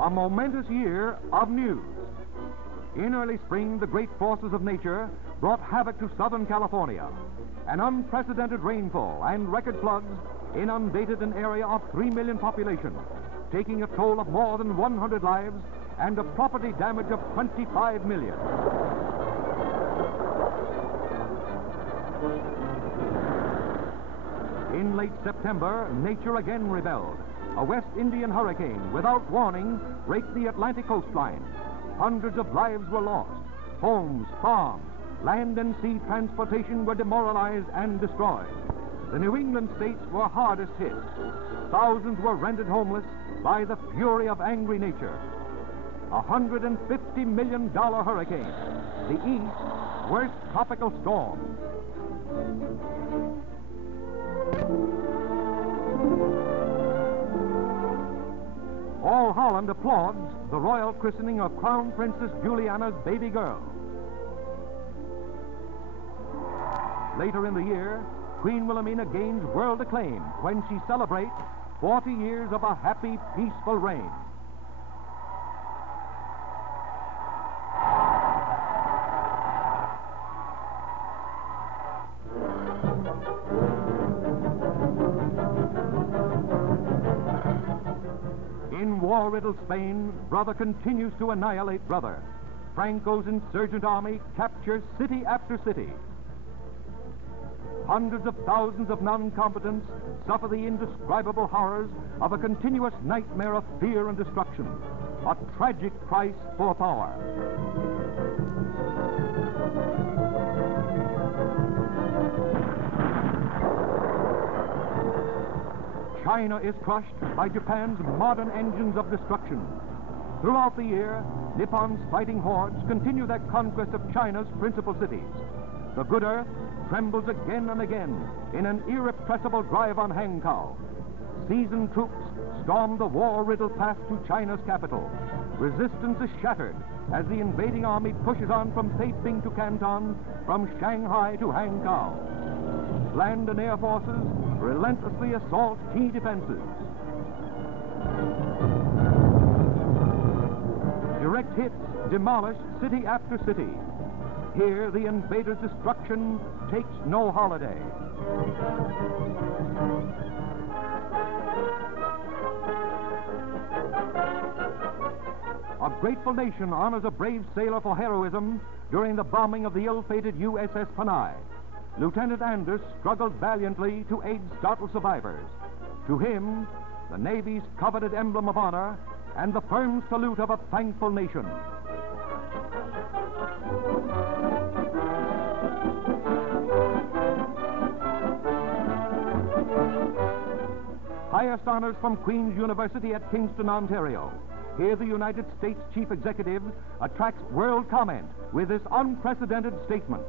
A momentous year of news. In early spring, the great forces of nature brought havoc to Southern California. An unprecedented rainfall and record floods inundated an area of 3 million population, taking a toll of more than 100 lives and a property damage of 25 million. In late September, nature again rebelled. A West Indian hurricane, without warning, raked the Atlantic coastline. Hundreds of lives were lost. Homes, farms, land and sea transportation were demoralized and destroyed. The New England states were hardest hit. Thousands were rendered homeless by the fury of angry nature. $150 million hurricane. The East's worst tropical storm. All Holland applauds the royal christening of Crown Princess Julianna's baby girl. Later in the year, Queen Wilhelmina gains world acclaim when she celebrates 40 years of a happy, peaceful reign. In war-riddled Spain, brother continues to annihilate brother. Franco's insurgent army captures city after city. Hundreds of thousands of non-combatants suffer the indescribable horrors of a continuous nightmare of fear and destruction, a tragic price for power. China is crushed by Japan's modern engines of destruction. Throughout the year, Nippon's fighting hordes continue their conquest of China's principal cities. The good earth trembles again and again in an irrepressible drive on Hankow. Seasoned troops storm the war-riddled path to China's capital. Resistance is shattered as the invading army pushes on from Peking to Canton, from Shanghai to Hankow. Land and air forces relentlessly assault key defenses. Direct hits demolish city after city. Here, the invaders' destruction takes no holiday. A grateful nation honors a brave sailor for heroism during the bombing of the ill-fated USS Panay. Lieutenant Anders struggled valiantly to aid startled survivors. To him, the Navy's coveted emblem of honor and the firm salute of a thankful nation. Highest honors from Queen's University at Kingston, Ontario. Here the United States Chief Executive attracts world comment with this unprecedented statement.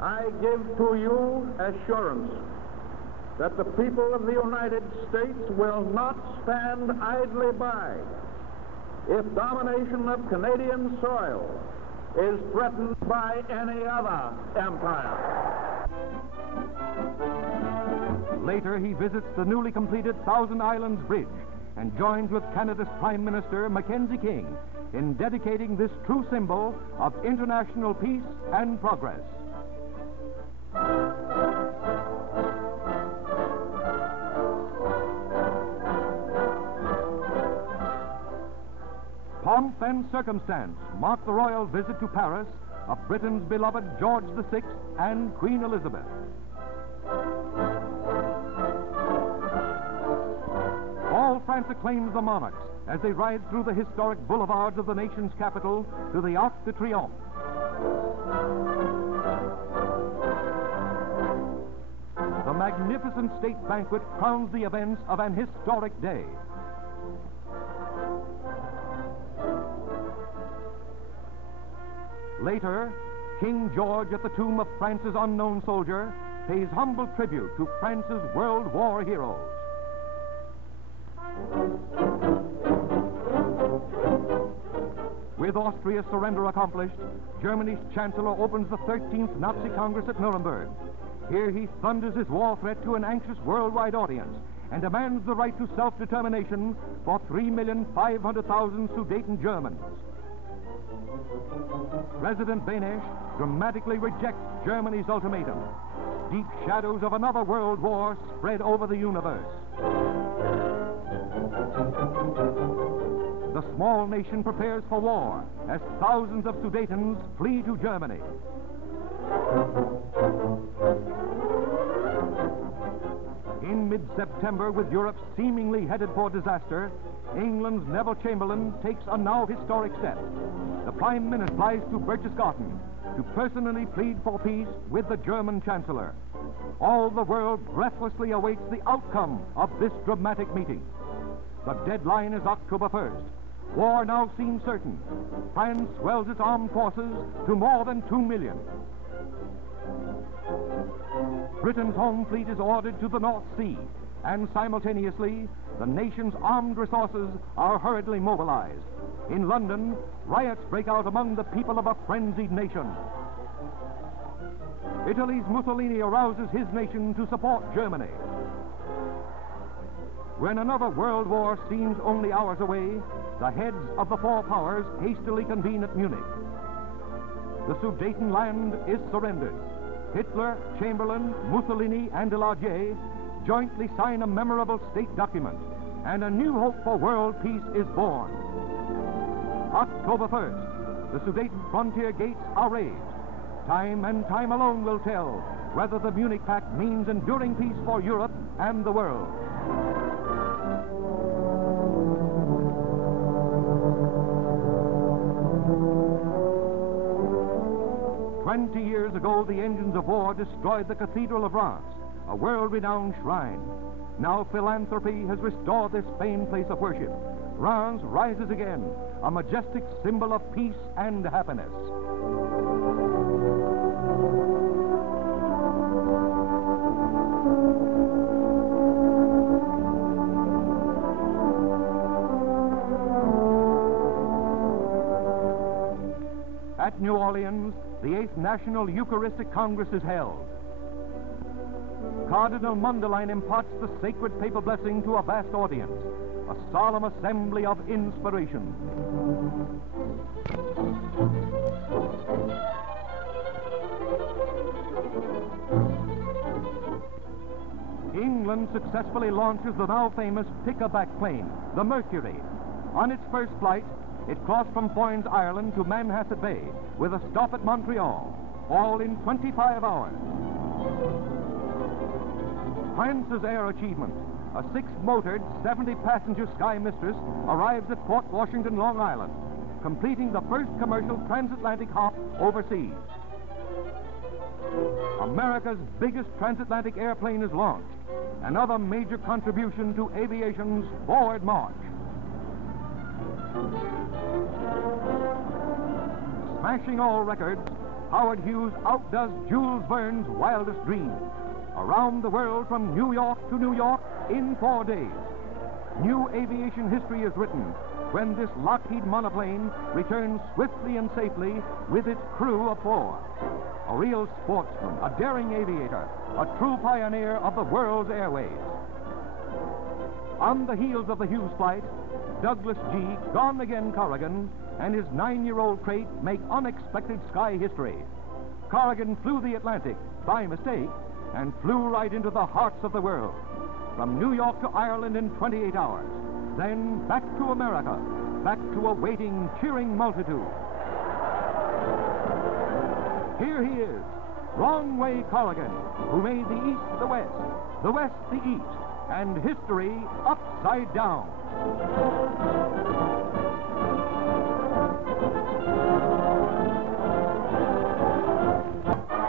I give to you assurance that the people of the United States will not stand idly by if domination of Canadian soil is threatened by any other empire. Later, he visits the newly completed Thousand Islands Bridge and joins with Canada's Prime Minister Mackenzie in dedicating this true symbol of international peace and progress. Pomp and circumstance mark the royal visit to Paris of Britain's beloved George VI and Queen Elizabeth. All France acclaims the monarchs as they ride through the historic boulevards of the nation's capital to the Arc de Triomphe. The magnificent state banquet crowns the events of an historic day. Later, King George at the tomb of France's unknown soldier pays humble tribute to France's World War heroes. With Austria's surrender accomplished, Germany's Chancellor opens the 13th Nazi Congress at Nuremberg. Here he thunders his war threat to an anxious worldwide audience and demands the right to self-determination for 3,500,000 Sudeten Germans. President Benesch dramatically rejects Germany's ultimatum. Deep shadows of another world war spread over the universe. The small nation prepares for war as thousands of Sudetens flee to Germany. In mid-September, with Europe seemingly headed for disaster, England's Neville Chamberlain takes a now historic step. The Prime Minister flies to Berchtesgaden to personally plead for peace with the German Chancellor. All the world breathlessly awaits the outcome of this dramatic meeting. The deadline is October 1st. War now seems certain. France swells its armed forces to more than 2 million. Britain's home fleet is ordered to the North Sea, and simultaneously, the nation's armed resources are hurriedly mobilized. In London, riots break out among the people of a frenzied nation. Italy's Mussolini arouses his nation to support Germany. When another world war seems only hours away, the heads of the four powers hastily convene at Munich. The Sudetenland is surrendered. Hitler, Chamberlain, Mussolini, and Daladier jointly sign a memorable state document, and a new hope for world peace is born. October 1st, the Sudeten frontier gates are raised. Time and time alone will tell whether the Munich Pact means enduring peace for Europe and the world. "20 years ago, the engines of war destroyed the Cathedral of Reims, a world-renowned shrine. Now philanthropy has restored this famed place of worship. Reims rises again, a majestic symbol of peace and happiness." At New Orleans, the 8th National Eucharistic Congress is held. Cardinal Mundelein imparts the sacred papal blessing to a vast audience, a solemn assembly of inspiration. England successfully launches the now famous pick-a-back plane, the Mercury. On its first flight, it crossed from Foynes, Ireland to Manhasset Bay, with a stop at Montreal, all in 25 hours. France's air achievement, a 6-motored, 70-passenger Sky Mistress, arrives at Port Washington, Long Island, completing the first commercial transatlantic hop overseas. America's biggest transatlantic airplane is launched, another major contribution to aviation's forward march. Smashing all records, Howard Hughes outdoes Jules Verne's wildest dreams. Around the world from New York to New York in 4 days. New aviation history is written when this Lockheed monoplane returns swiftly and safely with its crew of 4. A real sportsman, a daring aviator, a true pioneer of the world's airways. On the heels of the Hughes flight, Douglas G. Gone Again Corrigan and his 9-year-old crate make unexpected sky history. Corrigan flew the Atlantic by mistake and flew right into the hearts of the world. From New York to Ireland in 28 hours. Then back to America, back to a waiting, cheering multitude. Here he is, Wrong Way Corrigan, who made the East the West the East, and history upside down.